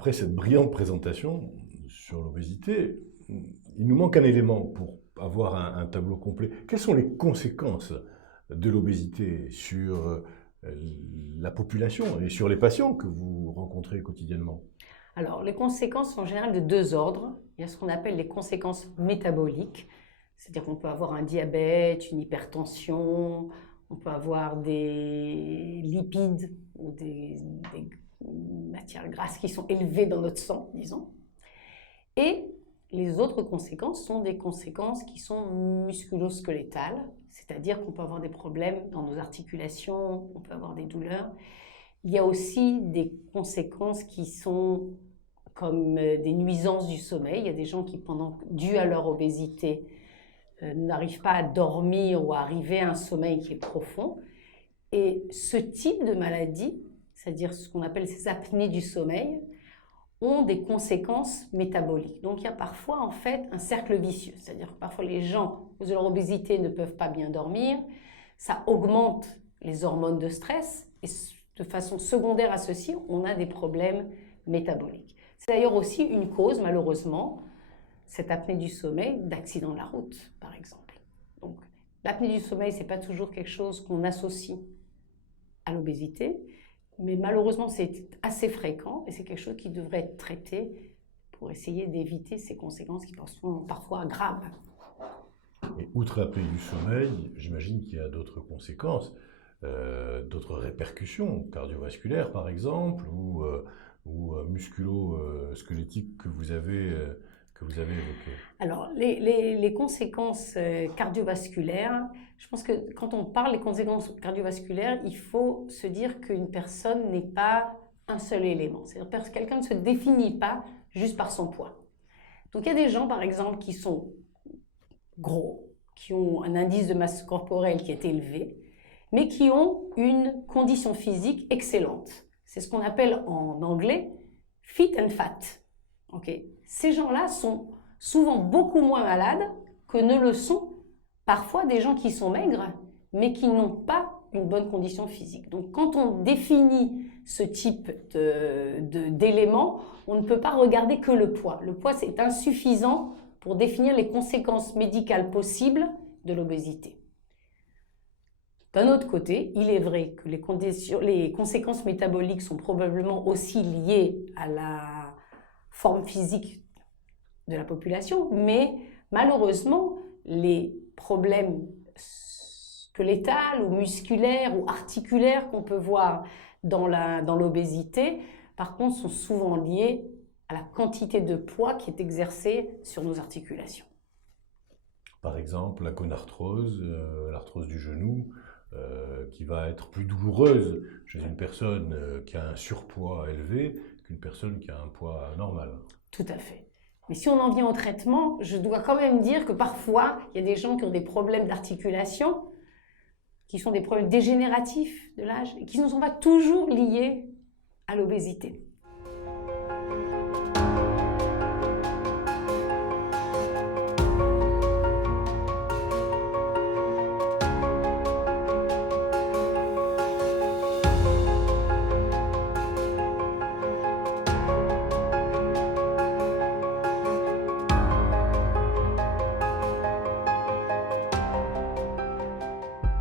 après cette brillante présentation sur l'obésité, il nous manque un élément pour avoir un tableau complet. Quelles sont les conséquences de l'obésité sur la population et sur les patients que vous rencontrez quotidiennement? Alors, les conséquences sont en général de deux ordres. Il y a ce qu'on appelle les conséquences métaboliques, c'est-à-dire qu'on peut avoir un diabète, une hypertension, on peut avoir des lipides ou des matières grasses qui sont élevées dans notre sang, disons. Et les autres conséquences sont des conséquences qui sont musculo-squelettales, c'est-à-dire qu'on peut avoir des problèmes dans nos articulations, on peut avoir des douleurs. Il y a aussi des conséquences qui sont comme des nuisances du sommeil. Il y a des gens qui, dû à leur obésité, n'arrivent pas à dormir ou à arriver à un sommeil qui est profond. Et ce type de maladie, c'est-à-dire ce qu'on appelle ces apnées du sommeil, ont des conséquences métaboliques. Donc il y a parfois en fait un cercle vicieux, c'est-à-dire que parfois les gens, à cause de leur obésité, ne peuvent pas bien dormir, ça augmente les hormones de stress et de façon secondaire à ceci, on a des problèmes métaboliques. C'est d'ailleurs aussi une cause, malheureusement, cette apnée du sommeil, d'accidents de la route, par exemple. Donc l'apnée du sommeil, ce n'est pas toujours quelque chose qu'on associe à l'obésité, mais malheureusement, c'est assez fréquent et c'est quelque chose qui devrait être traité pour essayer d'éviter ces conséquences qui sont parfois graves. Et outre l'apnée du sommeil, j'imagine qu'il y a d'autres conséquences, d'autres répercussions cardiovasculaires par exemple, ou musculo-squelettiques que vous avez évoquées. Alors, les conséquences cardiovasculaires, je pense que quand on parle des conséquences cardiovasculaires, il faut se dire qu'une personne n'est pas un seul élément. C'est-à-dire que quelqu'un ne se définit pas juste par son poids. Donc, il y a des gens, par exemple, qui sont gros, qui ont un indice de masse corporelle qui est élevé, mais qui ont une condition physique excellente. C'est ce qu'on appelle en anglais « fit and fat ». Okay. Ces gens-là sont souvent beaucoup moins malades que ne le sont parfois des gens qui sont maigres, mais qui n'ont pas une bonne condition physique. Donc quand on définit ce type d'éléments, on ne peut pas regarder que le poids. Le poids, c'est insuffisant pour définir les conséquences médicales possibles de l'obésité. D'un autre côté, il est vrai que les conséquences métaboliques sont probablement aussi liées à la forme physique de la population, mais malheureusement, les problèmes squelettales ou musculaires ou articulaires qu'on peut voir dans l'obésité, par contre, sont souvent liés à la quantité de poids qui est exercée sur nos articulations. Par exemple, la gonarthrose, l'arthrose du genou, qui va être plus douloureuse chez une personne qui a un surpoids élevé qu'une personne qui a un poids normal. Tout à fait. Mais si on en vient au traitement, je dois quand même dire que parfois, il y a des gens qui ont des problèmes d'articulation, qui sont des problèmes dégénératifs de l'âge, et qui ne sont pas toujours liés à l'obésité.